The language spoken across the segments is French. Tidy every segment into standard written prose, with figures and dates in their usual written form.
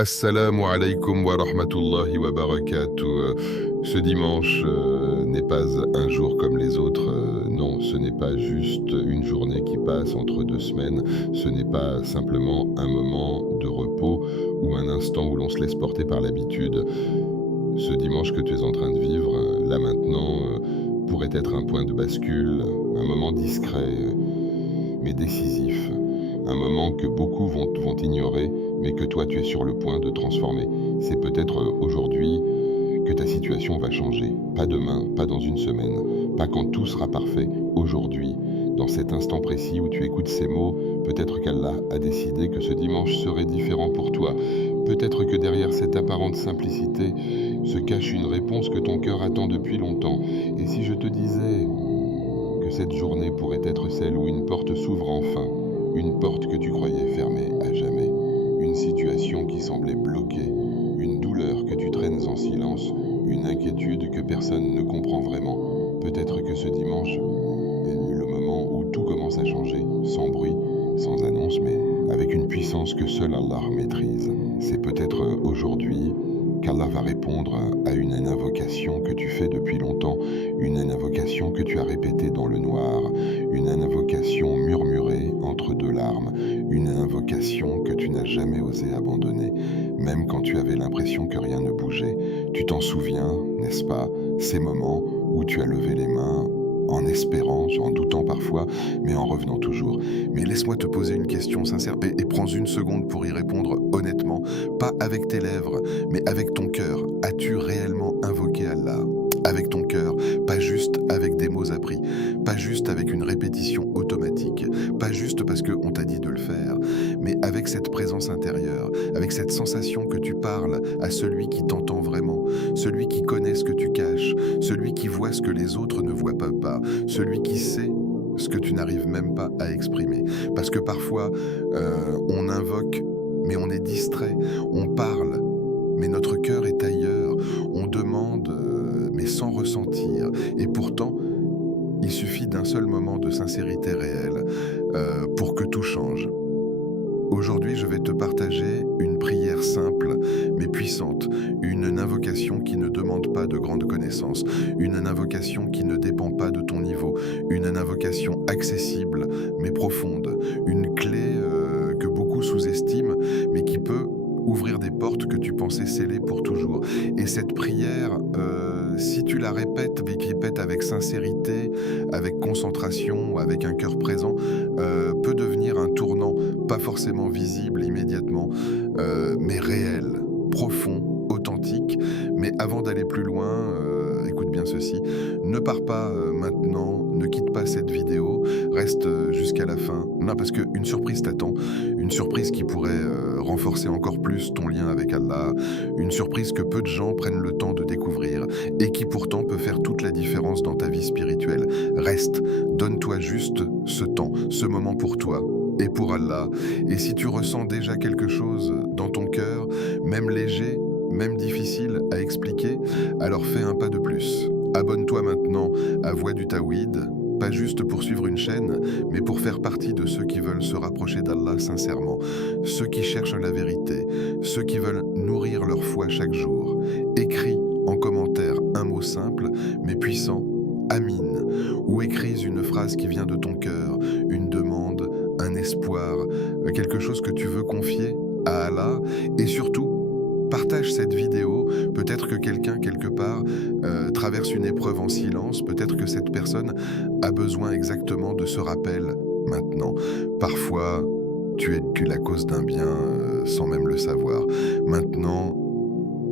Assalamu alaikum wa rahmatullahi wa barakatuh. Ce dimanche n'est pas un jour comme les autres. Non, ce n'est pas juste une journée qui passe entre 2 semaines. Ce n'est pas simplement un moment de repos ou un instant où l'on se laisse porter par l'habitude. Ce dimanche que tu es en train de vivre, là maintenant, pourrait être un point de bascule, un moment discret, mais décisif. Un moment que beaucoup vont ignorer, mais que toi tu es sur le point de transformer. C'est peut-être aujourd'hui que ta situation va changer. Pas demain, pas dans une semaine, pas quand tout sera parfait. Aujourd'hui, dans cet instant précis où tu écoutes ces mots, peut-être qu'Allah a décidé que ce dimanche serait différent pour toi. Peut-être que derrière cette apparente simplicité se cache une réponse que ton cœur attend depuis longtemps. Et si je te disais que cette journée pourrait être celle où une porte s'ouvre enfin, une porte que tu croyais fermée à jamais, une situation qui semblait bloquée, une douleur que tu traînes en silence, une inquiétude que personne ne comprend vraiment. Peut-être que ce dimanche est le moment où tout commence à changer, sans bruit, sans annonce, mais avec une puissance que seul Allah maîtrise. C'est peut-être aujourd'hui qu'Allah va répondre à une invocation que tu fais depuis longtemps, une invocation que tu as répétée dans le noir, une invocation murmurée entre deux larmes, une invocation que tu n'as jamais osé abandonner, même quand tu avais l'impression que rien ne bougeait. Tu t'en souviens, n'est-ce pas, ces moments où tu as levé les mains en espérant, en doutant parfois, mais en revenant toujours. Mais laisse-moi te poser une question sincère et prends une seconde pour y répondre honnêtement, pas avec tes lèvres, mais avec ton cœur. As-tu réellement invoqué Allah ? Avec ton cœur, pas juste avec des mots appris, pas juste avec une répétition automatique, pas juste parce qu'on t'a dit de le faire, mais avec cette présence intérieure, avec cette sensation que tu parles à celui qui t'entend vraiment, celui qui connaît ce que tu caches, celui qui voit ce que les autres ne voient pas, celui qui sait ce que tu n'arrives même pas à exprimer. Parce que parfois, on invoque, mais on est distrait, on parle, mais notre cœur est ailleurs, on demande, mais sans ressentir. Et pourtant, il suffit d'un seul moment de sincérité réelle pour que tout change. Aujourd'hui, je vais te partager une prière simple mais puissante, une invocation qui ne demande pas de grandes connaissances, une invocation qui ne dépend pas de ton niveau, une invocation accessible mais profonde, une clé que beaucoup sous-estiment mais qui peut ouvrir des portes que tu pensais scellées pour toujours. Et cette prière, si tu la répètes avec sincérité, avec concentration, avec un cœur présent, peut devenir un tournant, pas forcément visible immédiatement, mais réel, profond, authentique. Mais avant d'aller plus loin, écoute bien ceci, ne pars pas maintenant, ne quitte pas cette vidéo, reste jusqu'à la fin. Non, parce qu'une surprise t'attend, une surprise qui pourrait renforcer encore plus ton lien avec Allah, une surprise que peu de gens prennent le temps de découvrir et qui pourtant peut faire toute la différence dans ta vie spirituelle. Reste, donne-toi juste ce temps, ce moment pour toi et pour Allah. Et si tu ressens déjà quelque chose dans ton cœur, même léger, même difficile à expliquer, alors fais un pas de plus. Abonne-toi maintenant à Voix du Tawhid, pas juste pour suivre une chaîne, mais pour faire partie de ceux qui veulent se rapprocher d'Allah sincèrement, ceux qui cherchent la vérité, ceux qui veulent nourrir leur foi chaque jour. Écris en commentaire un mot simple mais puissant, Amin, ou écris une phrase qui vient de ton cœur, une demande, un espoir, quelque chose que tu veux confier à Allah, et surtout, partage cette vidéo, peut-être que quelqu'un quelque part traverse une épreuve en silence, peut-être que cette personne a besoin exactement de ce rappel maintenant. Parfois, tu es la cause d'un bien sans même le savoir. Maintenant,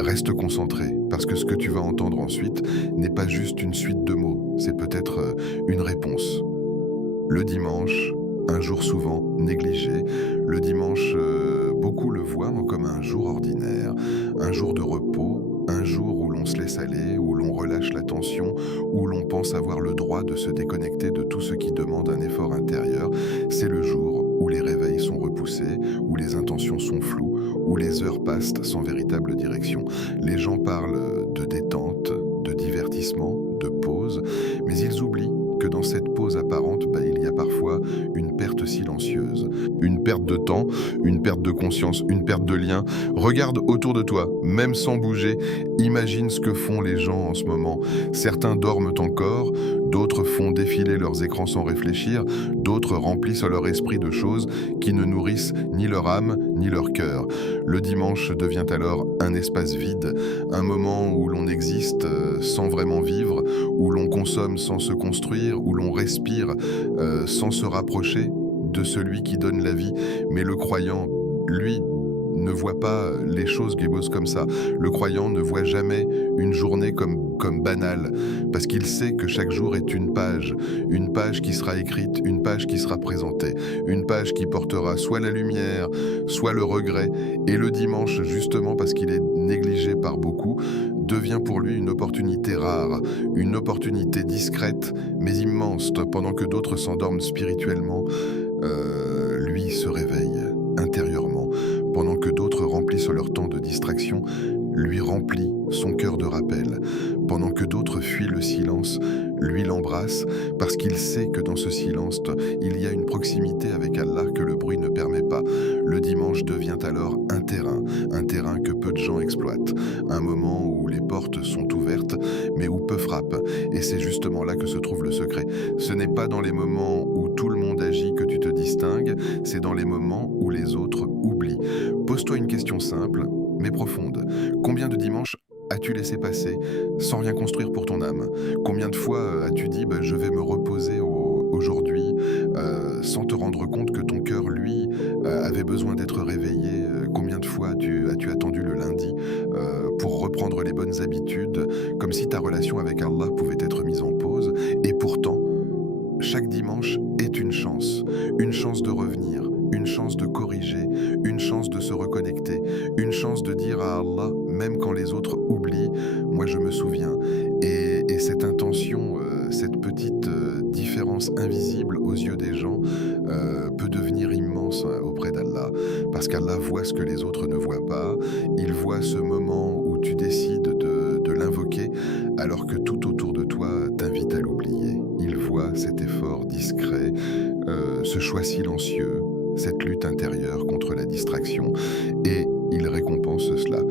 reste concentré, parce que ce que tu vas entendre ensuite n'est pas juste une suite de mots, c'est peut-être une réponse. Le dimanche, un jour souvent négligé, le dimanche, beaucoup le voient comme un jour ordinaire, un jour de repos, un jour où l'on se laisse aller, où l'on relâche la tension, où l'on pense avoir le droit de se déconnecter de tout ce qui demande un effort intérieur. C'est le jour où les réveils sont repoussés, où les intentions sont floues, où les heures passent sans véritable direction. Les gens parlent de détente, de divertissement, de pause, mais ils oublient que dans cette pause apparente, il y a parfois fois une perte silencieuse. Une perte de temps, une perte de conscience, une perte de lien. Regarde autour de toi, même sans bouger, imagine ce que font les gens en ce moment. Certains dorment encore, d'autres font défiler leurs écrans sans réfléchir, d'autres remplissent leur esprit de choses qui ne nourrissent ni leur âme ni leur cœur. Le dimanche devient alors un espace vide, un moment où l'on existe sans vraiment vivre, où l'on consomme sans se construire, où l'on respire sans se rapprocher de celui qui donne la vie. Mais le croyant, lui, ne voit pas les choses, Guébos, comme ça. Le croyant ne voit jamais une journée comme banale, parce qu'il sait que chaque jour est une page qui sera écrite, une page qui sera présentée, une page qui portera soit la lumière, soit le regret. Et le dimanche, justement parce qu'il est négligé par beaucoup, devient pour lui une opportunité rare, une opportunité discrète, mais immense. Pendant que d'autres s'endorment spirituellement, lui se réveille intérieurement. Pendant que d'autres remplissent leur temps de distraction, lui remplit son cœur de rappel. Pendant que d'autres fuient le silence, lui l'embrasse, parce qu'il sait que dans ce silence, il y a une proximité avec Allah que le bruit ne permet pas. Le dimanche devient alors un terrain que peu de gens exploitent, un moment où les portes sont ouvertes, mais où peu frappent. Et c'est justement là que se trouve le secret. Ce n'est pas dans les moments où tout le monde agit que tu te distingues, c'est dans les moments où les autres oublient. Pose-toi une question simple, mais profonde. Combien de dimanches as-tu laissé passer sans rien construire pour ton âme? Combien de fois as-tu dit je vais me reposer aujourd'hui sans te rendre compte que ton cœur, lui, avait besoin d'être réveillé? Combien de fois as-tu attendu le lundi pour reprendre les bonnes habitudes, comme si ta relation avec Allah pouvait être mise en pause? Et pourtant, chaque dimanche est une chance de revenir, une chance de corriger, une chance de se reconnecter, une chance de dire à Allah, même quand les autres oublient, moi je me souviens. Et cette intention, cette petite différence invisible aux yeux des gens peut devenir immense auprès d'Allah, parce qu'Allah voit ce que les autres ne voient pas, il voit ce moment où tu décides de l'invoquer, alors que tout autour de toi t'invite à l'oublier. Il voit cet effort discret, ce choix silencieux, cette lutte intérieure contre la distraction, et il récompense cela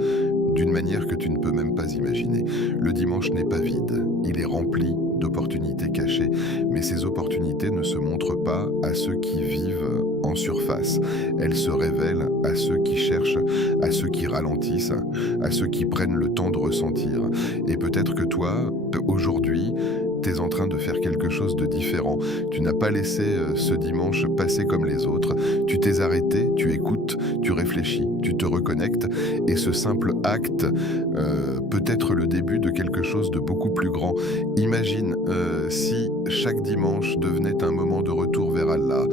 d'une manière que tu ne peux même pas imaginer. Le dimanche n'est pas vide, il est rempli d'opportunités cachées, mais ces opportunités ne se montrent pas à ceux qui vivent en surface. Elles se révèlent à ceux qui cherchent, à ceux qui ralentissent, à ceux qui prennent le temps de ressentir. Et peut-être que toi, aujourd'hui, tu es en train de faire quelque chose de différent. Tu n'as pas laissé ce dimanche passer comme les autres. Tu t'es arrêté, tu écoutes, tu réfléchis, tu te reconnectes. Et ce simple acte peut être le début de quelque chose de beaucoup plus grand. Imagine si chaque dimanche devenait un moment de retour vers Allah.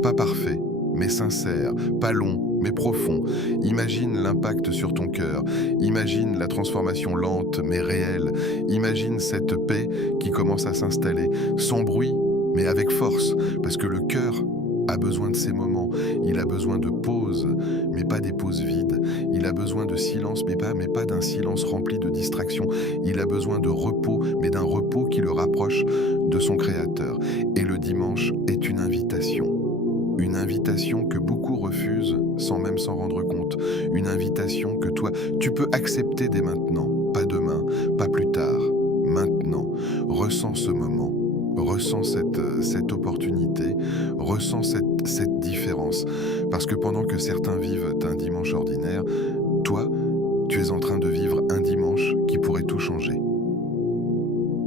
Pas parfait, mais sincère, pas long, mais profond. Imagine l'impact sur ton cœur. Imagine la transformation lente, mais réelle. Imagine cette paix qui commence à s'installer, sans bruit, mais avec force. Parce que le cœur a besoin de ces moments. Il a besoin de pauses, mais pas des pauses vides. Il a besoin de silence, mais pas d'un silence rempli de distractions. Il a besoin de repos, mais d'un repos qui le rapproche de son Créateur. Et le dimanche est une invitation. Une invitation que beaucoup refusent sans même s'en rendre compte. Une invitation que toi, tu peux accepter dès maintenant. Pas demain, pas plus tard. Maintenant, ressens ce moment. Ressens cette opportunité. Ressens cette différence. Parce que pendant que certains vivent un dimanche ordinaire, toi, tu es en train de vivre un dimanche qui pourrait tout changer.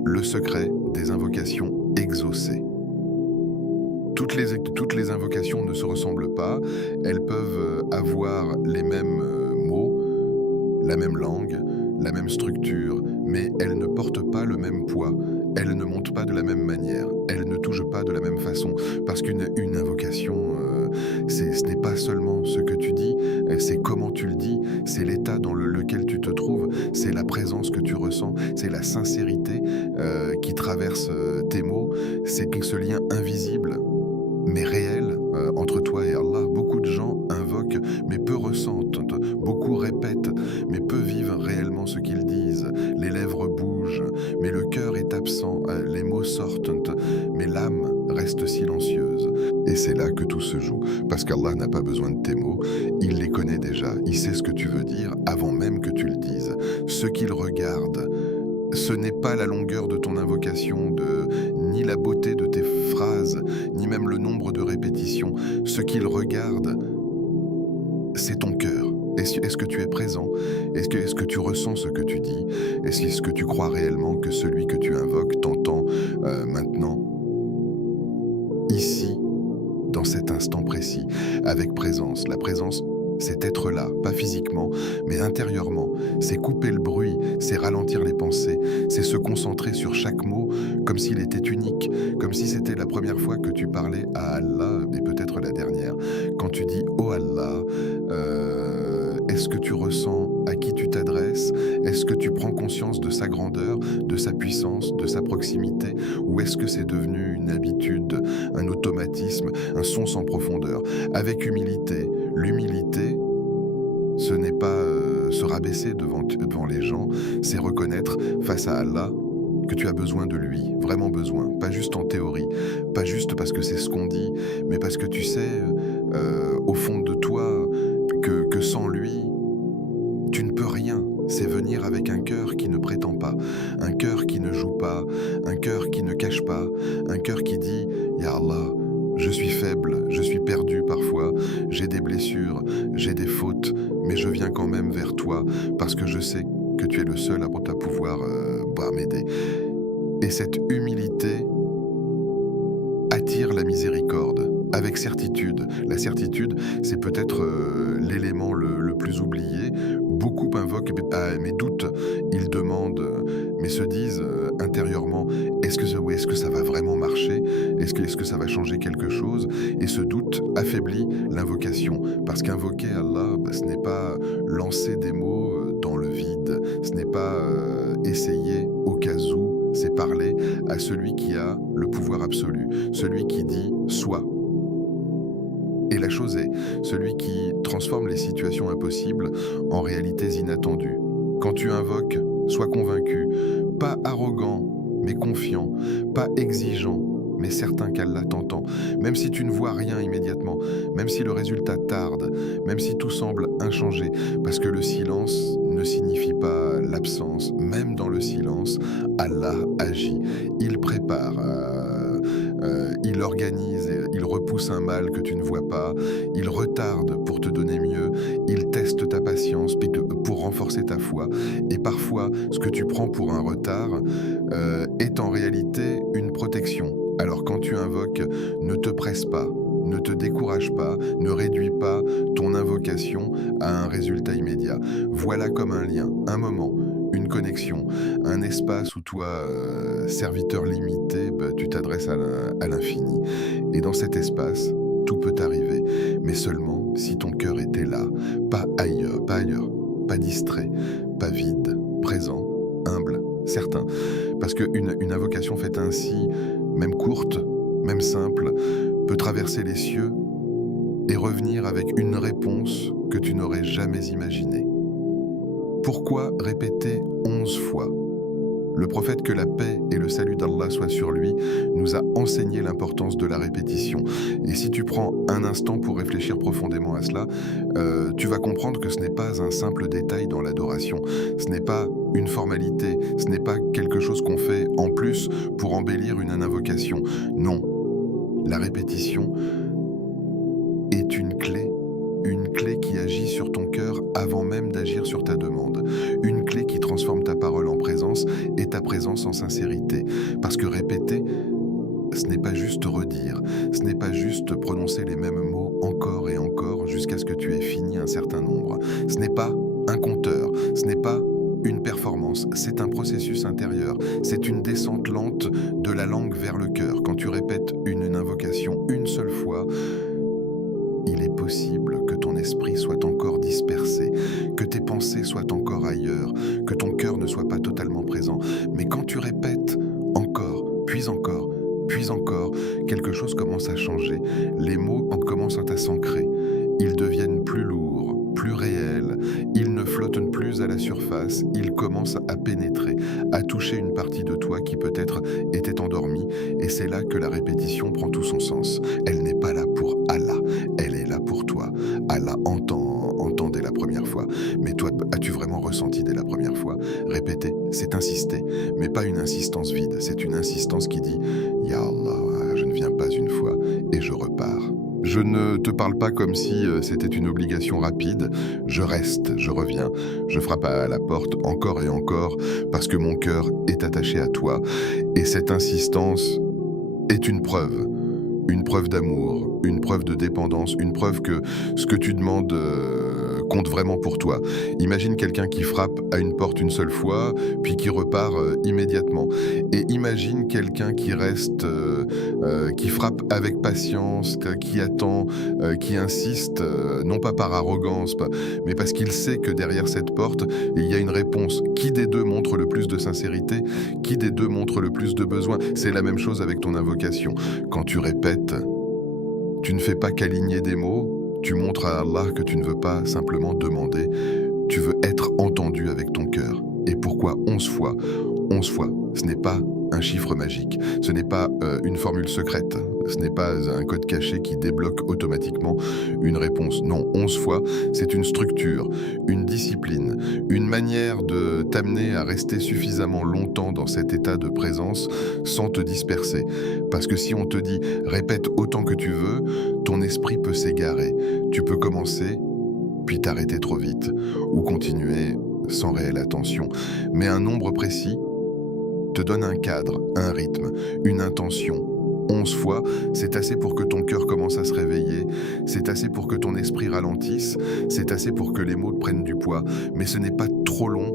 Le secret des invocations exaucées. Toutes les invocations ne se ressemblent pas, elles peuvent avoir les mêmes mots, la même langue, la même structure, mais elles ne portent pas le même poids, elles ne montent pas de la même manière, elles ne touchent pas de la même façon, parce qu'une invocation, ce n'est pas seulement ce que tu dis, c'est comment tu le dis, c'est l'état dans lequel tu te trouves, c'est la présence que tu ressens, c'est la sincérité qui traverse tes mots, c'est ce lien invisible mais réel entre toi et Allah. Beaucoup de gens invoquent, mais peu ressentent. Beaucoup répètent, mais peu vivent réellement ce qu'ils disent. Les lèvres bougent, mais le cœur est absent. Les mots sortent, mais l'âme reste silencieuse. parce qu'Allah n'a pas besoin de tes mots, il les connaît déjà, il sait ce que tu veux dire avant même que tu le dises. Ce qu'il regarde, ce n'est pas la longueur de ton invocation, ni la beauté de tes phrases, ni même le nombre de répétitions. Ce qu'il regarde, c'est ton cœur. Est-ce que tu es présent? Est-ce que tu ressens ce que tu dis? Est-ce que tu crois réellement que celui que tu invoques t'entend maintenant, ici, dans cet instant précis, avec présence? La présence, c'est être là, pas physiquement, mais intérieurement. C'est couper le bruit, c'est ralentir les pensées, c'est se concentrer sur chaque mot comme s'il était unique, comme si c'était la première fois que tu parlais à Allah, et peut-être la dernière. Quand tu dis « Oh Allah est-ce que tu ressens à qui tu t'adresses? Est-ce que tu prends conscience de sa grandeur, de sa puissance, de sa proximité? Ou est-ce que c'est devenu une habitude, un automatisme, un son sans profondeur? Avec humilité. L'humilité, ce n'est pas se rabaisser devant les gens, c'est reconnaître face à Allah que tu as besoin de lui, vraiment besoin, pas juste en théorie, pas juste parce que c'est ce qu'on dit, mais parce que tu sais, au fond de toi, que sans lui, tu ne peux rien. C'est venir avec un cœur qui ne prétend pas, un cœur qui ne joue pas, un cœur qui ne cache pas, un cœur qui dit « Ya Allah, je suis faible, je suis perdu parfois, j'ai des blessures, j'ai des fautes, mais je viens quand même vers toi parce que je sais que tu es le seul à pouvoir m'aider. » Et cette humilité attire la miséricorde, avec certitude. La certitude, c'est peut-être l'élément le plus oublié. Beaucoup invoquent mes doutes, ils demandent, mais se disent intérieurement, est-ce que ça va vraiment marcher? Est-ce que ça va changer quelque chose? Et ce doute affaiblit l'invocation, parce qu'invoquer Allah, ce n'est pas lancer des mots dans le vide, ce n'est pas essayer au cas où, c'est parler à celui qui a le pouvoir absolu, celui qui dit « sois ». Et la chose est, celui qui transforme les situations impossibles en réalités inattendues. Quand tu invoques, sois convaincu, pas arrogant, mais confiant, pas exigeant, mais certain qu'Allah t'entend, même si tu ne vois rien immédiatement, même si le résultat tarde, même si tout semble inchangé, parce que le silence ne signifie pas l'absence. Même dans le silence, Allah agit. Il prépare, il organise, il repousse un mal que tu ne vois pas, il retarde pour te donner mieux, il teste ta patience pour renforcer ta foi. Et parfois, ce que tu prends pour un retard est en réalité une protection. Alors quand tu invoques, ne te presse pas, ne te décourage pas, ne réduis pas ton invocation à un résultat immédiat. Voilà comme un lien, un moment, une connexion, un espace où toi, serviteur limité, tu t'adresses à l'infini. Et dans cet espace, tout peut arriver, mais seulement si ton cœur était là, pas ailleurs, pas distrait, pas vide, présent, humble, certain. Parce qu'une invocation faite ainsi, même courte, même simple, peut traverser les cieux et revenir avec une réponse que tu n'aurais jamais imaginée. Pourquoi répéter 11 fois? Le prophète, que la paix et le salut d'Allah soient sur lui, nous a enseigné l'importance de la répétition. Et si tu prends un instant pour réfléchir profondément à cela, tu vas comprendre que ce n'est pas un simple détail dans l'adoration. Ce n'est pas une formalité, ce n'est pas quelque chose qu'on fait en plus pour embellir une invocation. Non, la répétition est une clé qui agit sur ton cœur avant même d'agir sur ta demande. Une clé qui transforme ta parole en présence et ta présence en sincérité. Parce que répéter, ce n'est pas juste redire, ce n'est pas juste prononcer les mêmes mots encore et encore jusqu'à ce que tu aies fini un certain nombre. Ce n'est pas un compteur, ce n'est pas une performance, c'est un processus intérieur, c'est une descente lente de la langue vers le cœur. Quand tu répètes une invocation une seule fois, il est possible que ton esprit soit encore dispersé, que tes pensées soient encore ailleurs, que ton cœur ne soit pas totalement présent. Mais quand tu répètes encore, puis encore, puis encore, quelque chose commence à changer. Les mots commencent à s'ancrer. Ils deviennent plus lourds, plus réels. Ils ne flottent plus à la surface. Ils commencent à pénétrer, à toucher une partie de toi qui peut-être était endormie. Et c'est là que la répétition prend tout son sens. Elle n'est pas là pour Allah. Elle est ressenti dès la première fois. Répéter, c'est insister, mais pas une insistance vide, c'est une insistance qui dit Ya Allah, je ne viens pas une fois et je repars. Je ne te parle pas comme si c'était une obligation rapide. Je reste, je reviens, je frappe à la porte encore et encore parce que mon cœur est attaché à toi. Et cette insistance est une preuve d'amour, une preuve de dépendance, une preuve que ce que tu demandes compte vraiment pour toi. Imagine quelqu'un qui frappe à une porte une seule fois, puis qui repart immédiatement. Et imagine quelqu'un qui reste, qui frappe avec patience, qui attend, qui insiste, non pas par arrogance, mais parce qu'il sait que derrière cette porte, il y a une réponse. Qui des deux montre le plus de sincérité? Qui des deux montre le plus de besoin? C'est la même chose avec ton invocation. Quand tu répètes, tu ne fais pas qu'aligner des mots, tu montres à Allah que tu ne veux pas simplement demander, tu veux être entendu avec ton cœur. Et pourquoi 11 fois? 11 fois, ce n'est pas un chiffre magique, ce n'est pas une formule secrète, ce n'est pas un code caché qui débloque automatiquement une réponse. Non, 11 fois, c'est une structure, une discipline, une manière de t'amener à rester suffisamment longtemps dans cet état de présence sans te disperser. Parce que si on te dit répète autant que tu veux, ton esprit peut s'égarer. Tu peux commencer, puis t'arrêter trop vite, ou continuer sans réelle attention. Mais un nombre précis te donne un cadre, un rythme, une intention. 11 fois, c'est assez pour que ton cœur commence à se réveiller, c'est assez pour que ton esprit ralentisse, c'est assez pour que les mots prennent du poids, mais ce n'est pas trop long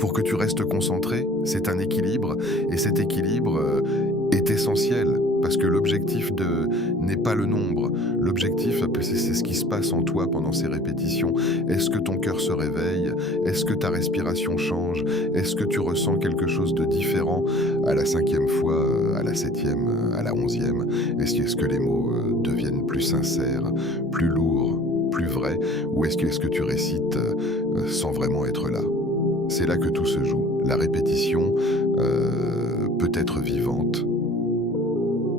pour que tu restes concentré. C'est un équilibre, et cet équilibre est essentiel. Parce que l'objectif n'est pas le nombre. L'objectif, c'est ce qui se passe en toi pendant ces répétitions. Est-ce que ton cœur se réveille? Est-ce que ta respiration change? Est-ce que tu ressens quelque chose de différent à la 5e fois, à la 7e, à la 11e? Est-ce que les mots deviennent plus sincères, plus lourds, plus vrais? Ou est-ce que tu récites sans vraiment être là? C'est là que tout se joue. La répétition peut être vivante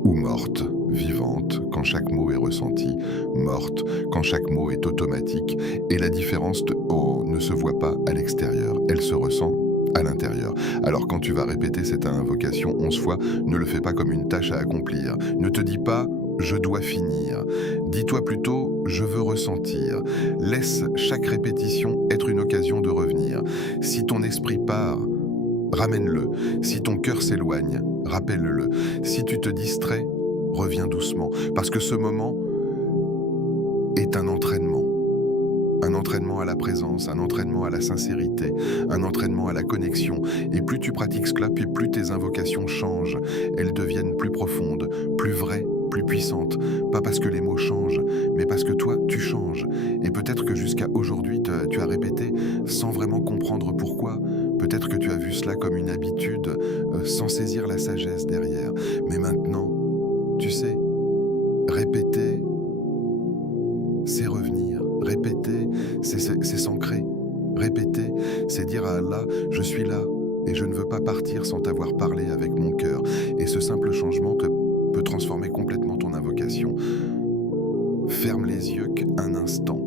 ou morte, vivante, quand chaque mot est ressenti, morte, quand chaque mot est automatique, et la différence ne se voit pas à l'extérieur, elle se ressent à l'intérieur. Alors quand tu vas répéter cette invocation 11 fois, ne le fais pas comme une tâche à accomplir. Ne te dis pas « je dois finir ». Dis-toi plutôt « je veux ressentir ». Laisse chaque répétition être une occasion de revenir. Si ton esprit part, ramène-le. Si ton cœur s'éloigne, rappelle-le. Si tu te distrais, reviens doucement. Parce que ce moment est un entraînement. Un entraînement à la présence, un entraînement à la sincérité, un entraînement à la connexion. Et plus tu pratiques cela, puis plus tes invocations changent. Elles deviennent plus profondes, plus vraies, plus puissantes. Pas parce que les mots changent, mais parce que toi, tu changes. Et peut-être que jusqu'à aujourd'hui, tu as répété sans vraiment comprendre pourquoi. Peut-être que tu as vu cela comme une habitude, sans saisir la sagesse derrière. Mais maintenant, tu sais, répéter, c'est revenir. Répéter, c'est s'ancrer. Répéter, c'est dire à Allah, je suis là et je ne veux pas partir sans t'avoir parlé avec mon cœur. Et ce simple changement peut transformer complètement ton invocation. Ferme les yeux un instant.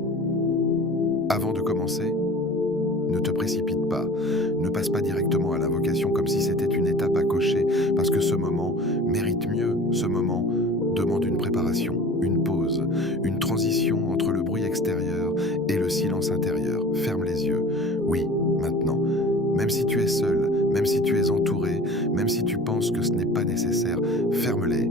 Avant de commencer, ne te précipite pas, ne passe pas directement à l'invocation comme si c'était une étape à cocher, parce que ce moment mérite mieux, ce moment demande une préparation, une pause, une transition entre le bruit extérieur et le silence intérieur. Ferme les yeux. Oui, maintenant. Même si tu es seul, même si tu es entouré, même si tu penses que ce n'est pas nécessaire, ferme-les.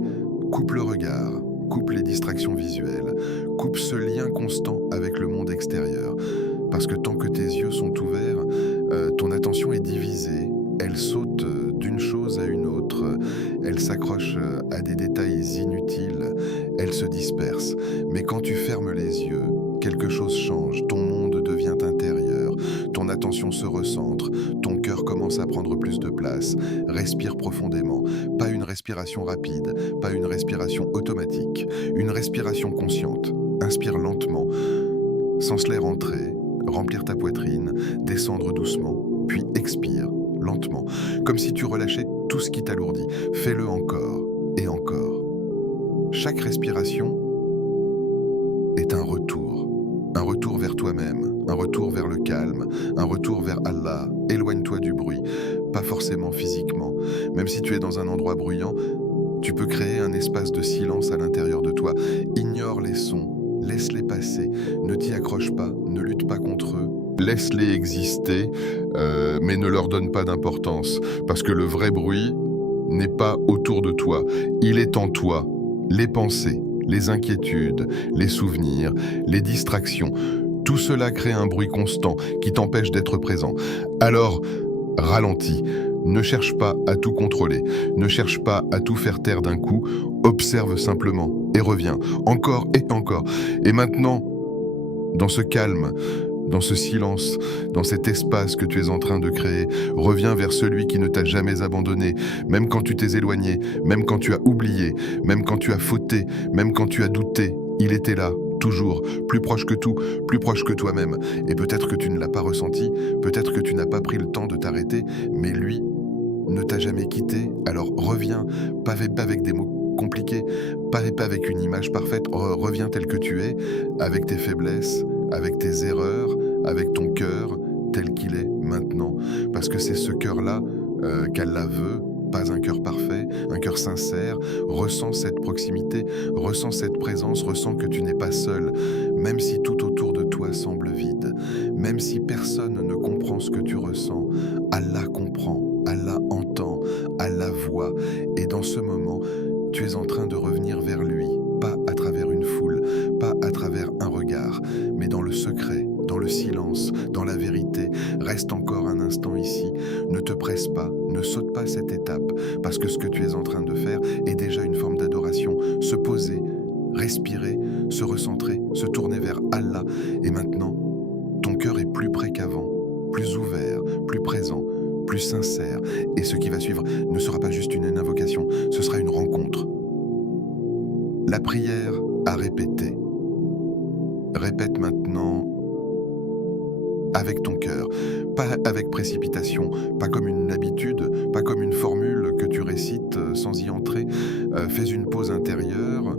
Coupe le regard, coupe les distractions visuelles, coupe ce lien constant avec le monde extérieur. Parce que tant que tes yeux sont ouverts, ton attention est divisée. Elle saute d'une chose à une autre, elle s'accroche à des détails inutiles, elle se disperse. Mais quand tu fermes les yeux, quelque chose change, ton monde devient intérieur, ton attention se recentre, ton cœur commence à prendre plus de place. Respire profondément, pas une respiration rapide, pas une respiration automatique, une respiration consciente. Inspire lentement, sens l'air entrer, remplir ta poitrine, descendre doucement, puis expire lentement, comme si tu relâchais tout ce qui t'alourdit. Fais-le encore et encore. Chaque respiration est un retour vers toi-même, un retour vers le calme, un retour vers vers Allah, éloigne-toi du bruit, pas forcément physiquement. Même si tu es dans un endroit bruyant, tu peux créer un espace de silence à l'intérieur de toi. Ignore les sons, laisse-les passer, ne t'y accroche pas, ne lutte pas contre eux. Laisse-les exister, mais ne leur donne pas d'importance, parce que le vrai bruit n'est pas autour de toi, il est en toi. Les pensées, les inquiétudes, les souvenirs, les distractions, tout cela crée un bruit constant qui t'empêche d'être présent. Alors, ralentis, ne cherche pas à tout contrôler, ne cherche pas à tout faire taire d'un coup, observe simplement et reviens, encore et encore. Et maintenant, dans ce calme, dans ce silence, dans cet espace que tu es en train de créer, reviens vers celui qui ne t'a jamais abandonné, même quand tu t'es éloigné, même quand tu as oublié, même quand tu as fauté, même quand tu as douté, il était là, toujours, plus proche que tout, plus proche que toi-même. Et peut-être que tu ne l'as pas ressenti, peut-être que tu n'as pas pris le temps de t'arrêter, mais lui ne t'a jamais quitté, alors reviens, pas avec des mots compliqués, pas avec une image parfaite, reviens tel que tu es, avec tes faiblesses, avec tes erreurs, avec ton cœur, tel qu'il est maintenant. Parce que c'est ce cœur-là qu'Allah veut, pas un cœur parfait, un cœur sincère. Ressens cette proximité, ressens cette présence, ressens que tu n'es pas seul. Même si tout autour de toi semble vide, même si personne ne comprend ce que tu ressens, Allah comprend, Allah entend, Allah voit. Et dans ce moment, tu es en train de revenir vers lui, pas à travers une foule, pas à travers un regard, mais dans le secret, dans le silence, dans la vérité. Reste encore un instant ici, ne te presse pas, ne saute pas cette étape, parce que ce que tu es en train de faire est déjà une forme d'adoration. Se poser, respirer, se recentrer, se tourner vers Allah. Et maintenant, ton cœur est plus près qu'avant, plus ouvert, plus présent, plus sincère. Et ce qui va suivre ne sera pas juste une invocation, ce sera une rencontre. La prière à répéter. Répète maintenant avec ton cœur, pas avec précipitation, pas comme une habitude, pas comme une formule que tu récites sans y entrer. Fais une pause intérieure,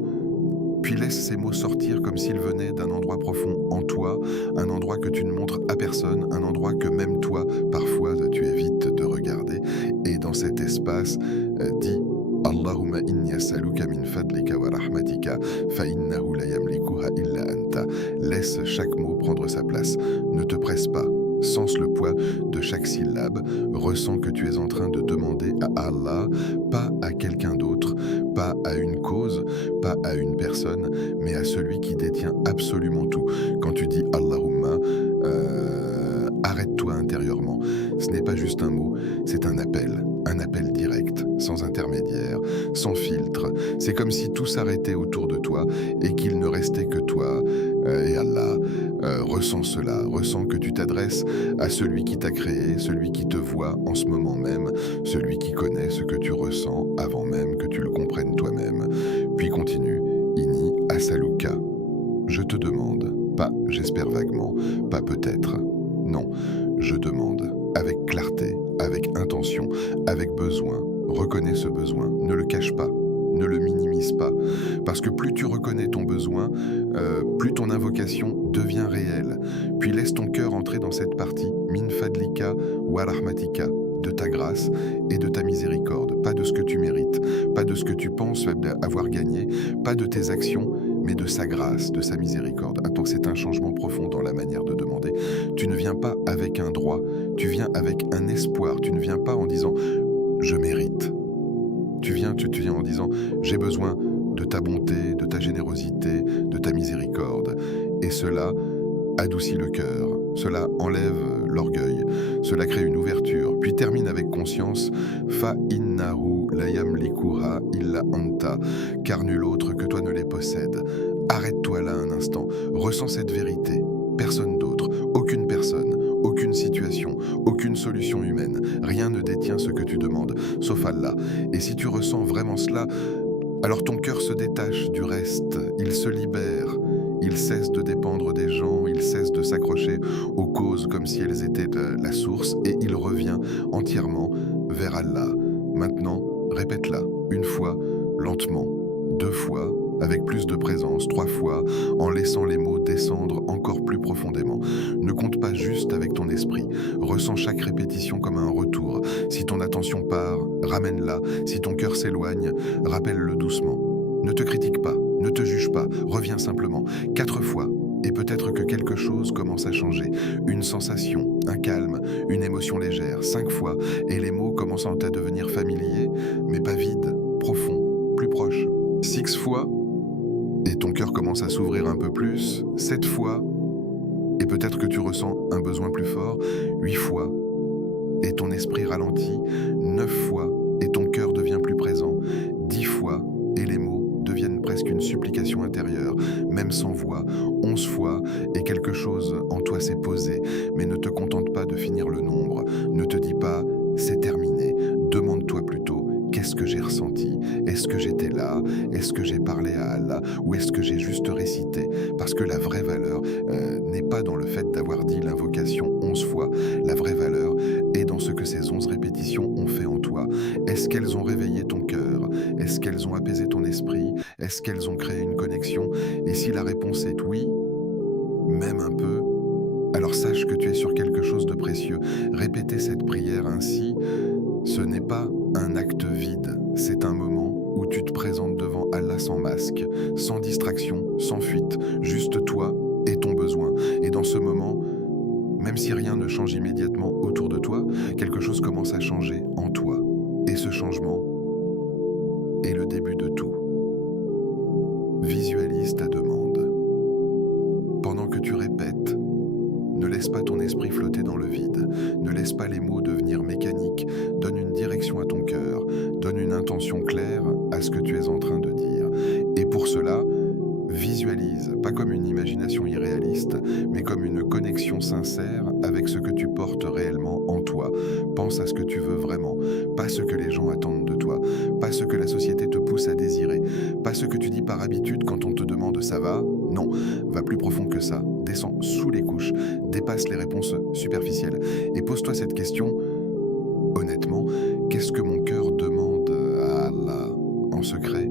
puis laisse ces mots sortir comme s'ils venaient d'un endroit profond en toi, un endroit que tu ne montres à personne, un endroit que même toi, parfois, tu évites de regarder. Et dans cet espace, dis Allahumma inni as'aluka min fadlika wa rahmatika fa innahu la yamlikuha illa anta. Laisse chaque mot prendre sa place. Ne te presse pas. Sens le poids de chaque syllabe. Ressens que tu es en train de demander à Allah, pas à quelqu'un d'autre, pas à une cause, pas à une personne, mais à celui qui détient absolument tout. Quand tu dis Allahumma, arrête-toi intérieurement. Ce n'est pas juste un mot, c'est un appel direct, sans intermédiaire, sans filtre. C'est comme si tout s'arrêtait autour de toi et qu'il ne restait que toi et Allah. Ressens cela, ressens que tu t'adresses à celui qui t'a créé, celui qui te voit en ce moment même, celui qui connaît ce que tu ressens avant même que tu le comprennes toi-même. Puis continue, Inni Asaluka. Je te demande, pas j'espère vaguement, pas peut-être. Non, je demande, avec clarté, avec intention, avec besoin. Reconnais ce besoin, ne le cache pas, ne le minimise pas. Parce que plus tu reconnais ton besoin, plus ton invocation devient réelle. Puis laisse ton cœur entrer dans cette partie, min fadlika wa rahmatika, de ta grâce et de ta miséricorde. Pas de ce que tu mérites, pas de ce que tu penses avoir gagné, pas de tes actions, mais de sa grâce, de sa miséricorde. Attends, c'est un changement profond dans la manière de demander. Tu ne viens pas avec un droit, tu viens avec un espoir. Tu ne viens pas en disant « je mérite ». Tu viens en disant « j'ai besoin de ta bonté, de ta générosité, de ta miséricorde ». Et cela adoucit le cœur, cela enlève l'orgueil, cela crée une ouverture, puis termine avec conscience « fa innahu la yamlikuha illa anta » car nul autre que toi ne les possède. Arrête-toi là un instant, ressens cette vérité. Personne d'autre, aucune personne, aucune situation, aucune solution humaine, rien ne détient ce que tu demandes, sauf Allah. Et si tu ressens vraiment cela, alors ton cœur se détache du reste, il se libère. Il cesse de dépendre des gens, il cesse de s'accrocher aux causes comme si elles étaient la source et il revient entièrement vers Allah. Maintenant, répète-la, une fois, lentement, 2 fois, avec plus de présence, 3 fois, en laissant les mots descendre encore plus profondément. Ne compte pas juste avec ton esprit. Ressens chaque répétition comme un retour. Si ton attention part, ramène-la. Si ton cœur s'éloigne, rappelle-le doucement. Ne te critique pas, ne te juge pas, reviens simplement. 4 fois. Et peut-être que quelque chose commence à changer. Une sensation, un calme, une émotion légère. 5 fois, et les mots commencent à devenir familiers, mais pas vides, profonds, plus proches. 6 fois, et ton cœur commence à s'ouvrir un peu plus. 7 fois, et peut-être que tu ressens un besoin plus fort. 8 fois, et ton esprit ralentit. 9 fois, et ton cœur devient plus présent. 10 fois, et les mots deviennent presque une supplication intérieure, même sans voix. 11 fois, et quelque chose en toi s'est posé, mais ne te contente pas de finir le nombre. Ne te dis pas « c'est terminé ». Demande-toi plutôt « qu'est-ce que j'ai ressenti ? Est-ce que j'étais là ? Est-ce que j'ai parlé à Allah ? Ou est-ce que j'ai juste récité ?» Parce que la vraie valeur n'est pas dans le fait d'avoir dit l'invocation 11 fois. La vraie valeur est dans ce que ces 11 répétitions ont fait en toi. Est-ce qu'elles ont réveillé ton cœur ? Est-ce qu'elles ont apaisé ton esprit ? Est-ce qu'elles ont créé une connexion ? Et si la réponse est oui, même un peu, alors sache que tu es sur quelque chose de précieux. Répéter cette prière ainsi, ce n'est pas un acte vide, c'est un moment où tu te présentes devant Allah sans masque, sans distraction, sans fuite, juste toi et ton besoin. Et dans ce moment, même si rien ne change immédiatement autour de toi, quelque chose commence à changer en toi. Et ce changement est le début de tout. Visualise ta demande. Pendant que tu répètes, ne laisse pas ton esprit flotter dans le vide. Ne laisse pas les mots devenir mécaniques. Donne une direction à ton cœur. Donne une intention claire à ce que tu es en train de dire. Et pour cela, visualise, pas comme une imagination irréaliste, mais comme une connexion sincère avec ce que tu portes réellement en toi. Pense à ce que tu veux vraiment, pas ce que les gens attendent de toi, pas ce que la société te pousse à désirer, pas ce que tu dis par habitude quand on te demande « ça va ?» Non, va plus profond que ça, descends sous les couches, dépasse les réponses superficielles et pose-toi cette question, honnêtement, qu'est-ce que mon cœur demande à Allah en secret?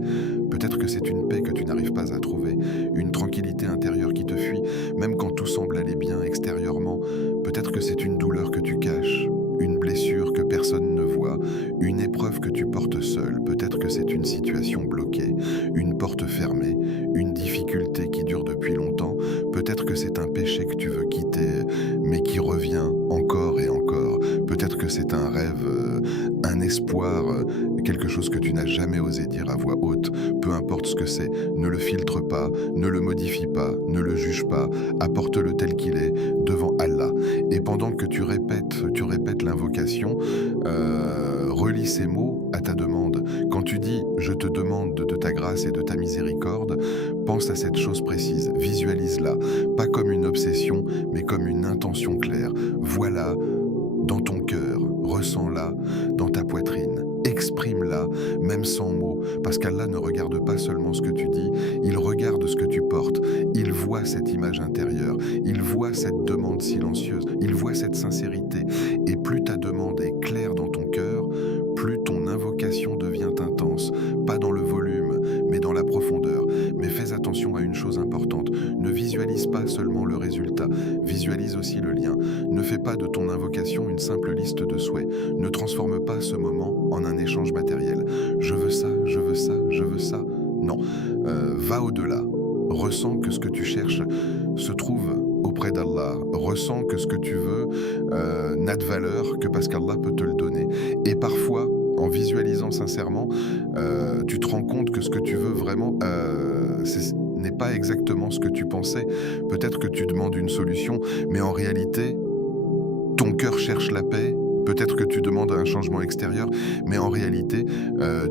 Peut-être que c'est une paix que tu n'arrives pas à trouver, une tranquillité intérieure qui te fuit, même quand tout semble aller bien extérieurement. Peut-être que c'est une douleur que tu caches, une blessure que personne ne voit, une épreuve que tu portes seul. Peut-être que c'est une situation bloquée, une porte fermée, une difficulté qui dure depuis longtemps. Peut-être que c'est un péché que tu veux quitter, mais qui revient encore et encore. Peut-être que c'est un rêve, un espoir, quelque chose que tu n'as jamais osé dire à voix haute. Peu importe ce que c'est, ne le filtre pas, ne le modifie pas, ne le juge pas, apporte-le tel qu'il est devant Allah. Et pendant que tu répètes l'invocation, relis ces mots à ta demande. Quand tu dis « je te demande de ta grâce et de ta miséricorde », pense à cette chose précise, visualise-la, pas comme une obsession, mais comme une intention claire. Voilà dans ton cœur, ressens-la dans ta poitrine. Exprime-la, même sans mots, parce qu'Allah ne regarde pas seulement ce que tu dis, il regarde ce que tu portes, il voit cette image intérieure, il voit cette demande silencieuse, il voit cette sincérité. Et plus ta demande est claire dans ton cœur, plus ton invocation devient intense, pas dans le volume, mais dans la profondeur. Mais fais attention à une chose importante, ne visualise pas seulement le résultat, visualise aussi le lien. Ne fais pas de ton invocation une simple liste de souhaits, ne transforme pas ce moment en un échange matériel. Je veux ça, je veux ça, je veux ça. Non, va au-delà. Ressens que ce que tu cherches se trouve auprès d'Allah. Ressens que ce que tu veux n'a de valeur que parce qu'Allah peut te le donner. Et parfois, en visualisant sincèrement, tu te rends compte que ce que tu veux vraiment n'est pas exactement ce que tu pensais. Peut-être que tu demandes une solution, mais en réalité, ton cœur cherche la paix. Peut-être que tu demandes un changement extérieur, mais en réalité,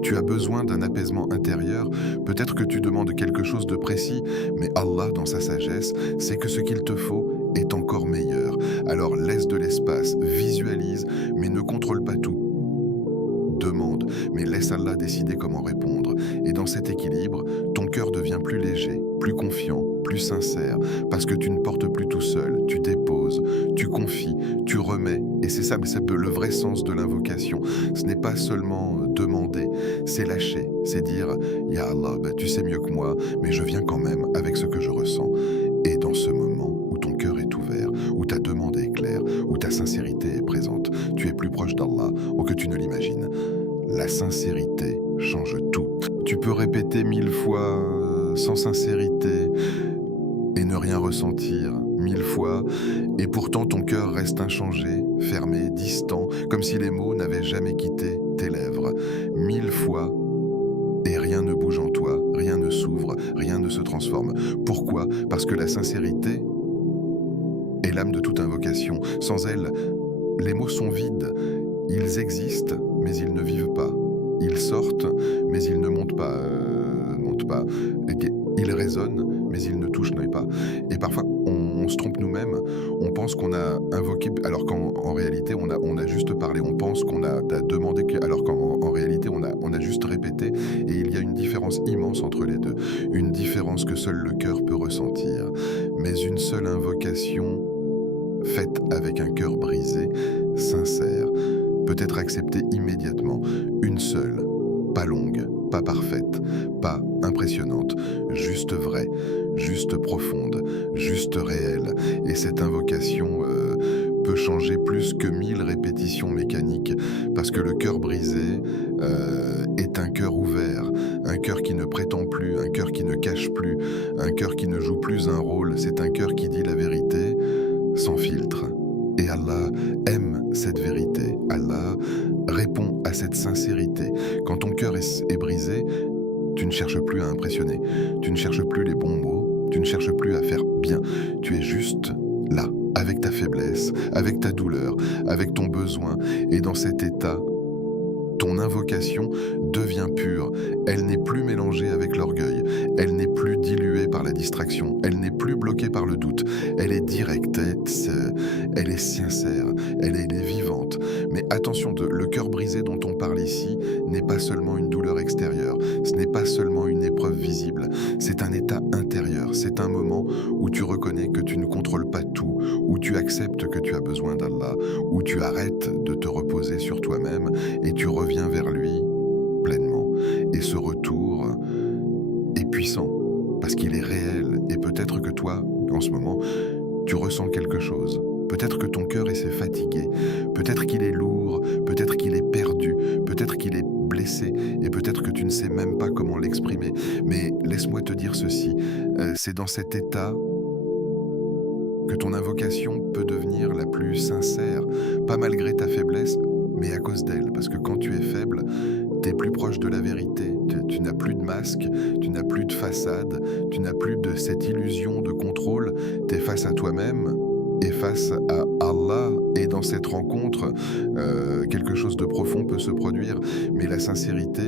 tu as besoin d'un apaisement intérieur. Peut-être que tu demandes quelque chose de précis, mais Allah, dans sa sagesse, sait que ce qu'il te faut est encore meilleur. Alors laisse de l'espace, visualise, mais ne contrôle pas tout. Demande, mais laisse Allah décider comment répondre. Et dans cet équilibre, ton cœur devient plus léger, plus confiant, plus sincère, parce que tu ne portes plus tout seul, tu déposes, tu confies, tu remets Et c'est ça, le vrai sens de l'invocation. Ce n'est pas seulement demander, c'est lâcher, c'est dire Ya Allah, tu sais mieux que moi, mais je viens quand même avec ce que je ressens. Et dans ce moment où ton cœur est ouvert, où ta demande est claire, où ta sincérité est présente, tu es plus proche d'Allah que tu ne l'imagines. La sincérité change tout. Tu peux répéter 1000 fois sans sincérité et ne rien ressentir 1000 fois, et pourtant ton cœur reste inchangé, fermé, distant, comme si les mots n'avaient jamais quitté tes lèvres. 1000 fois, et rien ne bouge en toi, rien ne s'ouvre, rien ne se transforme. Pourquoi ? Parce que la sincérité est l'âme de toute invocation. Sans elle, les mots sont vides. Ils existent, mais ils ne vivent pas. Ils sortent, mais ils ne montent pas. Ils résonnent, mais ils ne touchent pas. Et parfois, on se trompe nous-mêmes. On pense qu'on a invoqué, alors qu'en réalité, on a juste parlé. On pense qu'on a demandé, alors qu'en réalité, on a juste répété. Et il y a une différence immense entre les deux. Une différence que seul le cœur peut ressentir. Mais une seule invocation faite avec un cœur brisé, sincère, peut être acceptée immédiatement. Une seule, pas longue, pas parfaite, pas impressionnante, juste vraie, juste profonde, juste réelle. Et cette invocation peut changer plus que 1000 répétitions mécaniques, parce que le cœur brisé est un cœur ouvert, un cœur qui ne prétend plus, un cœur qui ne cache plus, un cœur qui ne joue plus un rôle. C'est un cœur qui dit la vérité sans filtre. Et Allah aime cette vérité. Allah répond à cette sincérité. Quand ton cœur est brisé, tu ne cherches plus à impressionner. Tu ne cherches plus les bons mots. Tu ne cherches plus à faire bien. Tu es juste là, avec ta faiblesse, avec ta douleur, avec ton besoin. Et dans cet état, ton invocation devient pure. Elle n'est plus mélangée avec l'orgueil. Elle n'est plus diluée par la distraction. Elle n'est plus bloquée par le doute. Elle est directe, elle est sincère, elle est vivante. Mais attention, le cœur brisé dont on parle ici n'est pas seulement une douleur extérieure. Ce n'est pas seulement une épreuve visible. C'est un état intérieur. C'est un moment où tu reconnais que tu ne contrôles pas tout, où tu acceptes que tu as besoin d'Allah, où tu arrêtes de te reposer sur toi-même et tu reviens vers lui pleinement. Et ce retour est puissant parce qu'il est réel. Et peut-être que toi, en ce moment, tu ressens quelque chose. Peut-être que ton cœur s'est fatigué. Peut-être qu'il est lourd. Peut-être qu'il est perdu. Peut-être qu'il est blessé. Et peut-être que tu ne sais même pas comment l'exprimer. Mais laisse-moi te dire ceci. C'est dans cet état que ton invocation peut devenir la plus sincère. Pas malgré ta faiblesse, mais à cause d'elle. Parce que quand tu es faible, tu es plus proche de la vérité. Tu n'as plus de masque, tu n'as plus de façade, tu n'as plus de cette illusion de contrôle. Tu es face à toi-même et face à Allah. Et dans cette rencontre, quelque chose de profond peut se produire. Mais la sincérité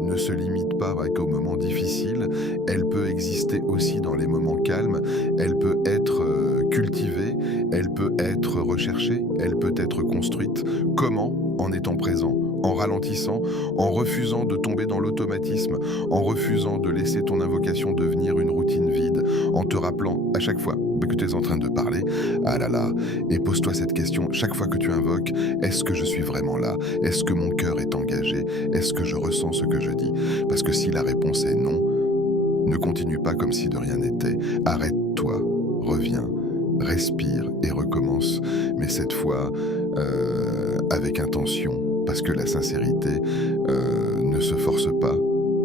ne se limite pas qu'aux moments difficiles. Elle peut exister aussi dans les moments calmes. Elle peut être cultivée, elle peut être recherchée, elle peut être construite. Comment ? En étant présent, en ralentissant, en refusant de tomber dans l'automatisme, en refusant de laisser ton invocation devenir une routine vide, en te rappelant à chaque fois que tu es en train de parler, ah là là, et pose-toi cette question chaque fois que tu invoques, est-ce que je suis vraiment là ? Est-ce que mon cœur est engagé ? Est-ce que je ressens ce que je dis ? Parce que si la réponse est non, ne continue pas comme si de rien n'était. Arrête-toi, reviens, respire et recommence. Mais cette fois, avec intention. Parce que la sincérité ne se force pas,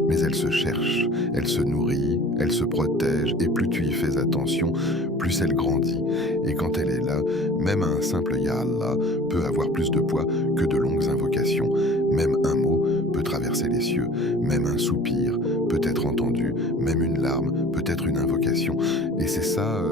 mais elle se cherche, elle se nourrit, elle se protège, et plus tu y fais attention, plus elle grandit. Et quand elle est là, même un simple Ya Allah peut avoir plus de poids que de longues invocations. Même un mot peut traverser les cieux, même un soupir peut être entendu, même une larme peut être une invocation. Et c'est ça,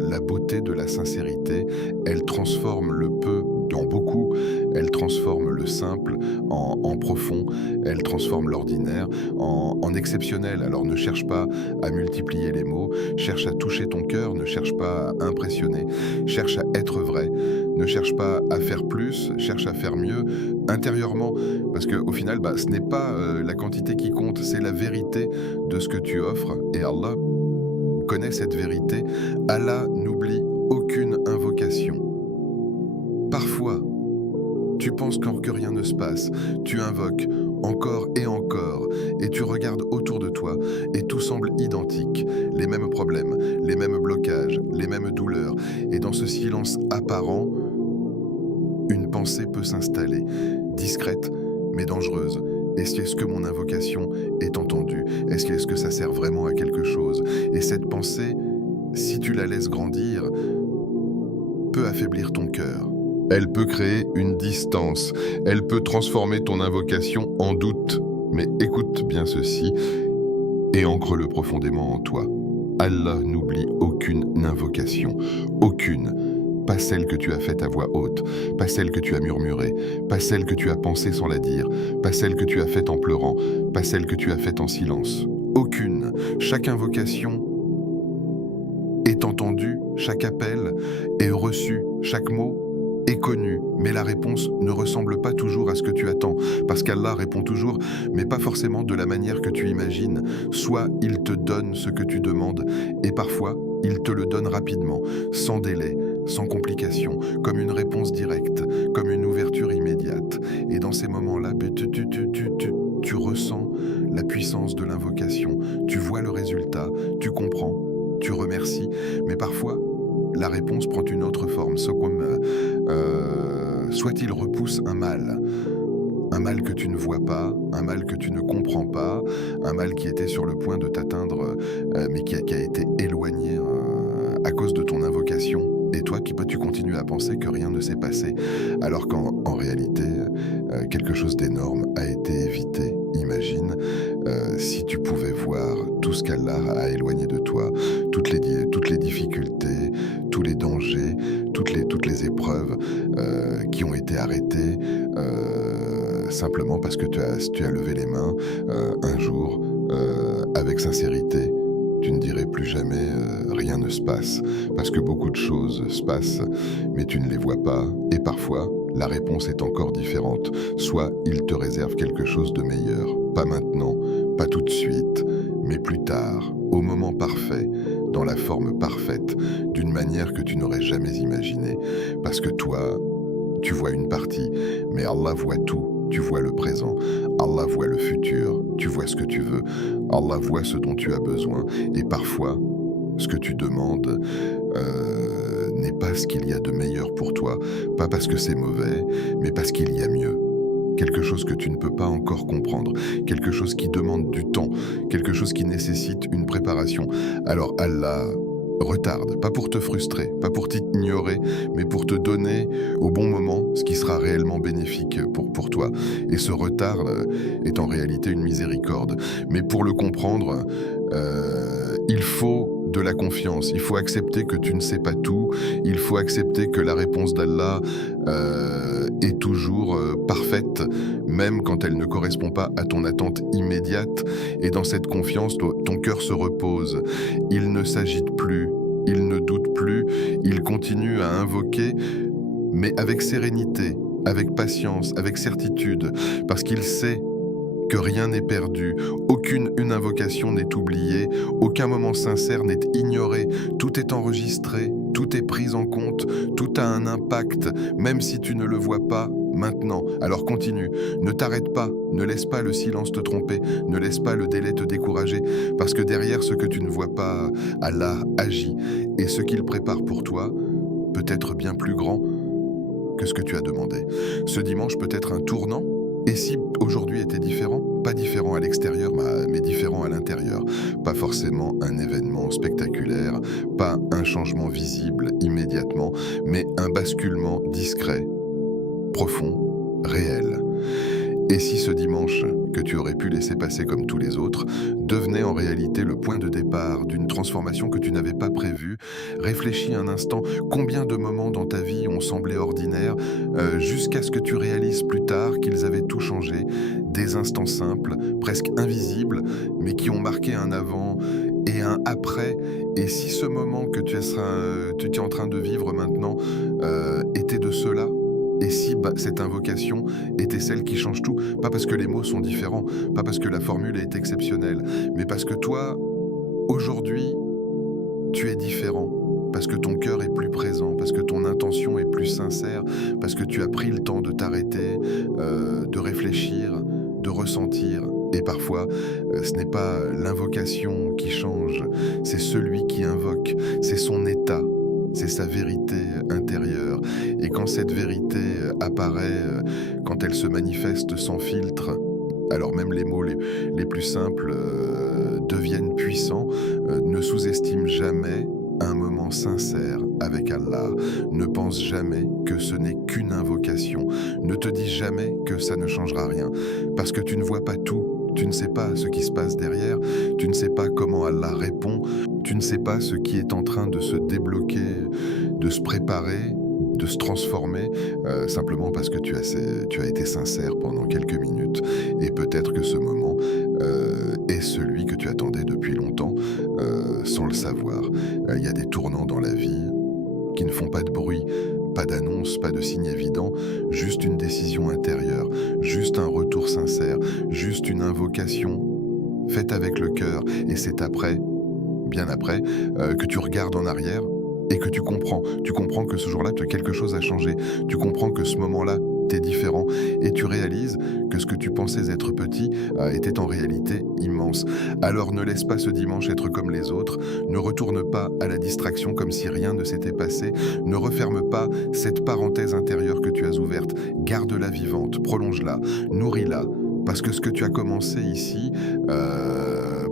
la beauté de la sincérité. Elle transforme le peu en beaucoup, elle transforme le simple en profond, elle transforme l'ordinaire en exceptionnel. Alors ne cherche pas à multiplier les mots, cherche à toucher ton cœur, ne cherche pas à impressionner, cherche à être vrai, ne cherche pas à faire plus, cherche à faire mieux intérieurement, parce qu'au final, ce n'est pas la quantité qui compte, c'est la vérité de ce que tu offres, et Allah connaît cette vérité. Allah n'oublie aucune invocation. toi. Tu penses que rien ne se passe, tu invoques encore, et tu regardes autour de toi, et tout semble identique, les mêmes problèmes, les mêmes blocages, les mêmes douleurs, et dans ce silence apparent, une pensée peut s'installer, discrète, mais dangereuse. Est-ce que mon invocation est entendue? Est-ce que ça sert vraiment à quelque chose? Et cette pensée, si tu la laisses grandir, peut affaiblir ton cœur. Elle peut créer une distance, elle peut transformer ton invocation en doute. Mais écoute bien ceci et ancre-le profondément en toi. Allah n'oublie aucune invocation, aucune. Pas celle que tu as faite à voix haute, pas celle que tu as murmurée, pas celle que tu as pensée sans la dire, pas celle que tu as faite en pleurant, pas celle que tu as faite en silence. Aucune. Chaque invocation est entendue, chaque appel est reçu, chaque mot est connu, mais la réponse ne ressemble pas toujours à ce que tu attends, parce qu'Allah répond toujours, mais pas forcément de la manière que tu imagines. Soit il te donne ce que tu demandes, et parfois il te le donne rapidement, sans délai, sans complication, comme une réponse directe, comme une ouverture immédiate. Et dans ces moments-là, tu ressens la puissance de l'invocation, tu vois le résultat, tu comprends, tu remercies, mais parfois, la réponse prend une autre forme, soit il repousse un mal que tu ne vois pas, un mal que tu ne comprends pas, un mal qui était sur le point de t'atteindre, mais qui a été éloigné à cause de ton invocation. Et toi, tu continues à penser que rien ne s'est passé, alors qu'en réalité, quelque chose d'énorme a été évité. Imagine, si tu pouvais voir tout ce qu'Allah a éloigné de toi, toutes les difficultés, tous les dangers, toutes les épreuves qui ont été arrêtées, simplement parce que tu as levé les mains un jour avec sincérité. Tu ne dirais plus jamais rien ne se passe, parce que beaucoup de choses se passent, mais tu ne les vois pas, et parfois, la réponse est encore différente. Soit il te réserve quelque chose de meilleur, pas maintenant, pas tout de suite, mais plus tard, au moment parfait, dans la forme parfaite, d'une manière que tu n'aurais jamais imaginée, parce que toi, tu vois une partie, mais Allah voit tout. Tu vois le présent, Allah voit le futur, tu vois ce que tu veux, Allah voit ce dont tu as besoin, et parfois, ce que tu demandes n'est pas ce qu'il y a de meilleur pour toi, pas parce que c'est mauvais, mais parce qu'il y a mieux. Quelque chose que tu ne peux pas encore comprendre, quelque chose qui demande du temps, quelque chose qui nécessite une préparation. Alors Allah retarde, pas pour te frustrer, pas pour t'ignorer, mais pour te donner au bon moment ce qui sera réellement bénéfique pour toi. Et ce retard est en réalité une miséricorde. Mais pour le comprendre, il faut de la confiance, il faut accepter que tu ne sais pas tout, il faut accepter que la réponse d'Allah est toujours parfaite, même quand elle ne correspond pas à ton attente immédiate. Et dans cette confiance, ton cœur se repose, il ne s'agite plus, il ne doute plus, il continue à invoquer, mais avec sérénité, avec patience, avec certitude, parce qu'il sait que rien n'est perdu, aucune invocation n'est oubliée, aucun moment sincère n'est ignoré, tout est enregistré, tout est pris en compte, tout a un impact, même si tu ne le vois pas maintenant. Alors continue, ne t'arrête pas, ne laisse pas le silence te tromper, ne laisse pas le délai te décourager, parce que derrière ce que tu ne vois pas, Allah agit, et ce qu'il prépare pour toi peut être bien plus grand que ce que tu as demandé. Ce dimanche peut être un tournant. Et si aujourd'hui était différent, pas différent à l'extérieur, mais différent à l'intérieur, pas forcément un événement spectaculaire, pas un changement visible immédiatement, mais un basculement discret, profond, réel. Et si ce dimanche, que tu aurais pu laisser passer comme tous les autres, devenait en réalité le point de départ d'une transformation que tu n'avais pas prévue, réfléchis un instant combien de moments dans ta vie ont semblé ordinaires, jusqu'à ce que tu réalises plus tard qu'ils avaient tout changé, des instants simples, presque invisibles, mais qui ont marqué un avant et un après. Et si ce moment que tu es en train de vivre maintenant était de cela? Et si cette invocation était celle qui change tout, pas parce que les mots sont différents, pas parce que la formule est exceptionnelle, mais parce que toi, aujourd'hui, tu es différent. parce que ton cœur est plus présent, parce que ton intention est plus sincère, parce que tu as pris le temps de t'arrêter, de réfléchir, de ressentir. Et parfois, ce n'est pas l'invocation qui change, c'est celui qui invoque, c'est son état, c'est sa vérité intérieure. Et quand cette vérité apparaît, quand elle se manifeste sans filtre, alors même les mots les plus simples deviennent puissants. Ne sous-estime jamais un moment sincère avec Allah. Ne pense jamais que ce n'est qu'une invocation. Ne te dis jamais que ça ne changera rien, parce que tu ne vois pas tout. Tu ne sais pas ce qui se passe derrière, tu ne sais pas comment Allah répond, tu ne sais pas ce qui est en train de se débloquer, de se préparer, de se transformer, simplement parce que tu as été sincère pendant quelques minutes. Et peut-être que ce moment est celui que tu attendais depuis longtemps, sans le savoir. Il y a des tournants dans la vie qui ne font pas de bruit, pas d'annonce, pas de signe évident, juste une décision intérieure, juste un retour sincère, juste une invocation faite avec le cœur. Et c'est après, bien après, que tu regardes en arrière et que tu comprends. Tu comprends que ce jour-là, quelque chose a changé. Tu comprends que ce moment-là, t'es différent. Et tu réalises que ce que tu pensais être petit était en réalité immense. Alors ne laisse pas ce dimanche être comme les autres. Ne retourne pas à la distraction comme si rien ne s'était passé. Ne referme pas cette parenthèse intérieure que tu as ouverte. Garde-la vivante, prolonge-la, nourris-la. Parce que ce que tu as commencé ici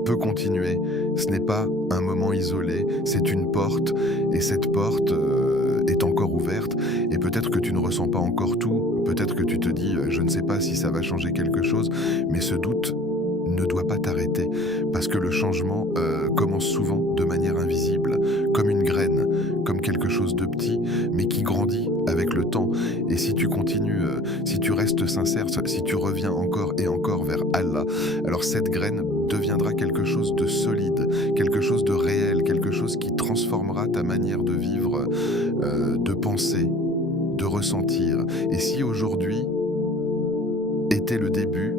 peut continuer. Ce n'est pas un moment isolé, c'est une porte. Et cette porte est encore ouverte. Et peut-être que tu ne ressens pas encore tout. Peut-être que tu te dis, je ne sais pas si ça va changer quelque chose. Mais ce doute ne doit pas t'arrêter. Parce que le changement commence souvent de manière invisible. Comme une graine, comme quelque chose de petit, mais qui grandit avec le temps. Et si tu continues, si tu restes sincère, si tu reviens encore et encore vers Allah, alors cette graine deviendra quelque chose de solide, quelque chose de réel, quelque chose qui transformera ta manière de vivre, de penser, de ressentir. Et si aujourd'hui était le début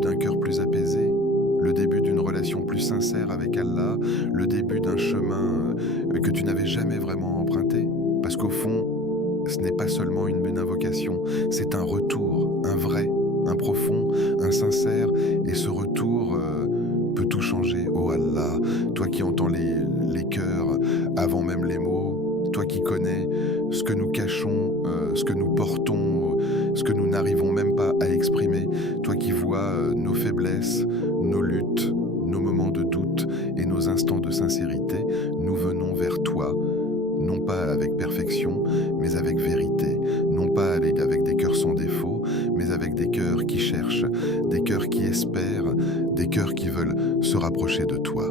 d'un cœur plus apaisé, le début d'une relation plus sincère avec Allah, le début d'un chemin que tu n'avais jamais vraiment emprunté. Parce qu'au fond, ce n'est pas seulement une invocation, c'est un retour, un vrai, un profond, un sincère. Et ce retour peut tout changer. Oh Allah, toi qui entends les cœurs avant même les mots, toi qui connais ce que nous cachons, ce que nous portons, ce que nous n'arrivons même pas à exprimer, toi qui vois nos faiblesses, nos luttes, nos moments de doute et nos instants de sincérité, nous venons vers toi, non pas avec perfection, mais avec vérité, non pas avec des cœurs sans défaut, mais avec des cœurs qui cherchent, des cœurs qui espèrent, des cœurs qui veulent se rapprocher de toi.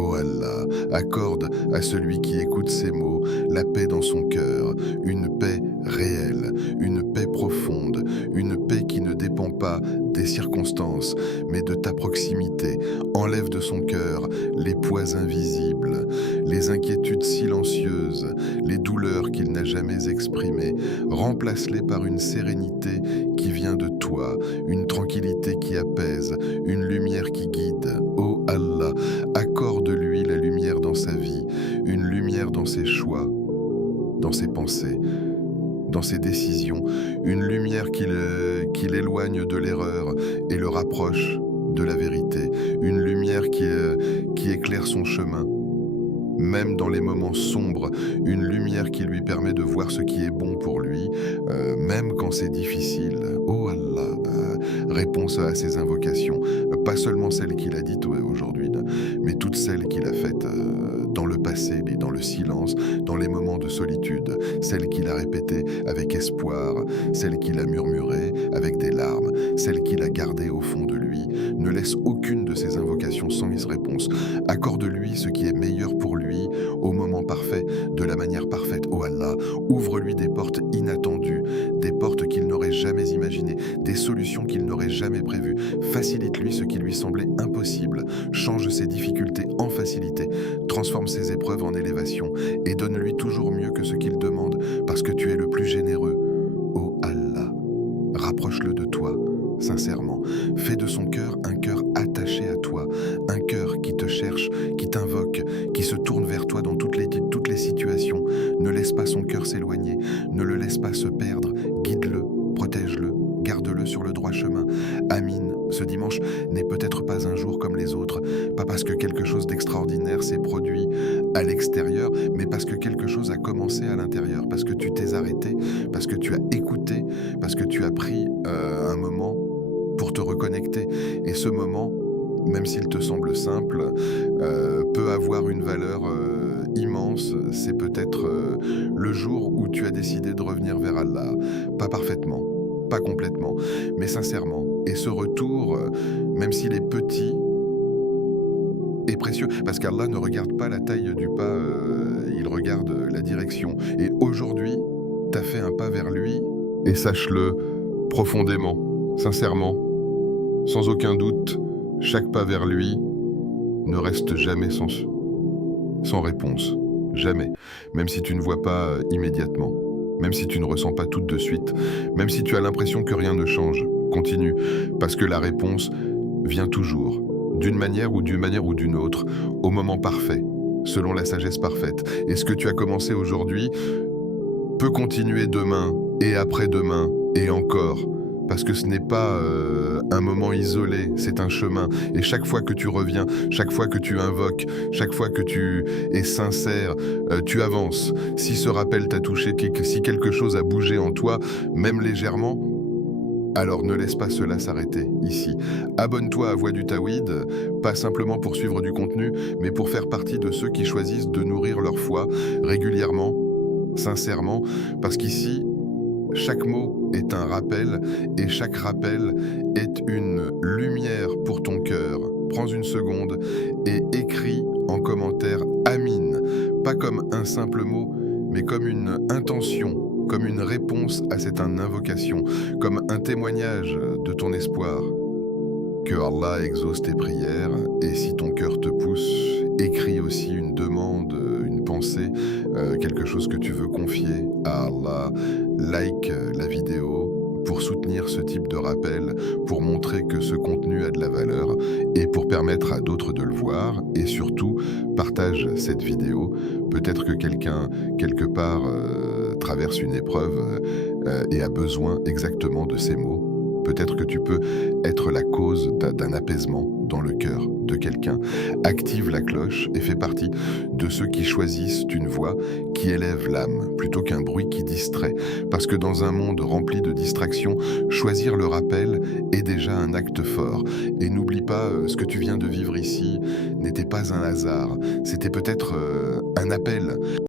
Oh Allah, accorde à celui qui écoute ces mots la paix dans son cœur, une paix réelle, une paix profonde, une paix qui ne dépend pas des circonstances, mais de ta proximité. Enlève de son cœur les poids invisibles, les inquiétudes silencieuses, les douleurs qu'il n'a jamais exprimées. Remplace-les par une sérénité qui vient de toi, une tranquillité qui apaise, une lumière qui guide. Oh Allah, accorde-lui la lumière dans sa vie, une lumière dans ses choix, dans ses pensées, dans ses décisions, une lumière qui l'éloigne de l'erreur et le rapproche de la vérité, une lumière qui éclaire son chemin, même dans les moments sombres, une lumière qui lui permet de voir ce qui est bon pour lui, même quand c'est difficile. Oh Allah, réponse à ses invocations, pas seulement celles qu'il a dites aujourd'hui, mais toutes celles qu'il a faites dans le passé, mais dans le silence, dans les moments de solitude, celles qu'il a répétées avec espoir, celles qu'il a murmurées avec des larmes, celles qu'il a gardées au fond de lui. Ne laisse aucune de ces invocations sans réponse. Accorde-lui ce qui est meilleur pour lui, au moment parfait, de la manière parfaite. Oh Allah, ouvre-lui des portes inattendues, des portes qu'il n'aurait jamais imaginées, des solutions qu'il n'aurait jamais prévues. Facilite-lui ce qui lui semblait impossible. Change ses difficultés en facilité. Transforme ses épreuves en élévation et donne-lui toujours mieux que ce qu'il demande, parce que tu es le plus généreux. Oh Allah, rapproche-le de toi, sincèrement. Fais de son cœur un cœur attaché à toi, un cœur qui te cherche, qui t'invoque, qui se tourne vers Ne le laisse pas se perdre, guide-le, protège-le, garde-le sur le droit chemin. Amin, ce dimanche n'est peut-être pas un jour comme les autres, pas parce que quelque chose d'extraordinaire s'est produit à l'extérieur, mais parce que quelque chose a commencé à l'intérieur, parce que tu t'es arrêté, parce que tu as écouté, parce que tu as pris un moment pour te reconnecter. Et ce moment, même s'il te semble simple, peut avoir une valeur immense. C'est peut-être le jour où tu as décidé de revenir vers Allah. Pas parfaitement, pas complètement, mais sincèrement. Et ce retour, même s'il est petit, est précieux. Parce qu'Allah ne regarde pas la taille du pas, il regarde la direction. Et aujourd'hui, tu as fait un pas vers lui. Et sache-le profondément, sincèrement, sans aucun doute, chaque pas vers lui ne reste jamais sans réponse. Jamais. Même si tu ne vois pas immédiatement. Même si tu ne ressens pas tout de suite. Même si tu as l'impression que rien ne change. Continue. Parce que la réponse vient toujours. D'une manière ou d'une autre. Au moment parfait. Selon la sagesse parfaite. Et ce que tu as commencé aujourd'hui peut continuer demain et après-demain et encore. Parce que ce n'est pas un moment isolé, c'est un chemin. Et chaque fois que tu reviens, chaque fois que tu invoques, chaque fois que tu es sincère, tu avances. Si ce rappel t'a touché, si quelque chose a bougé en toi, même légèrement, alors ne laisse pas cela s'arrêter ici. Abonne-toi à Voix du Tawhid, pas simplement pour suivre du contenu, mais pour faire partie de ceux qui choisissent de nourrir leur foi régulièrement, sincèrement, parce qu'ici, chaque mot est un rappel et chaque rappel est une lumière pour ton cœur. Prends une seconde et écris en commentaire Amin, pas comme un simple mot, mais comme une intention, comme une réponse à cette invocation, comme un témoignage de ton espoir. Que Allah exauce tes prières et si ton cœur te pousse, écris aussi une demande, une pensée, quelque chose que tu veux confier à Allah. Like la vidéo pour soutenir ce type de rappel, pour montrer que ce contenu a de la valeur et pour permettre à d'autres de le voir. Et surtout, partage cette vidéo. Peut-être que quelqu'un, quelque part, traverse une épreuve et a besoin exactement de ces mots. Peut-être que tu peux être la cause d'un apaisement dans le cœur de quelqu'un. Active la cloche et fais partie de ceux qui choisissent une voix qui élève l'âme plutôt qu'un bruit qui distrait. Parce que dans un monde rempli de distractions, choisir le rappel est déjà un acte fort. Et n'oublie pas, ce que tu viens de vivre ici n'était pas un hasard. C'était peut-être un appel.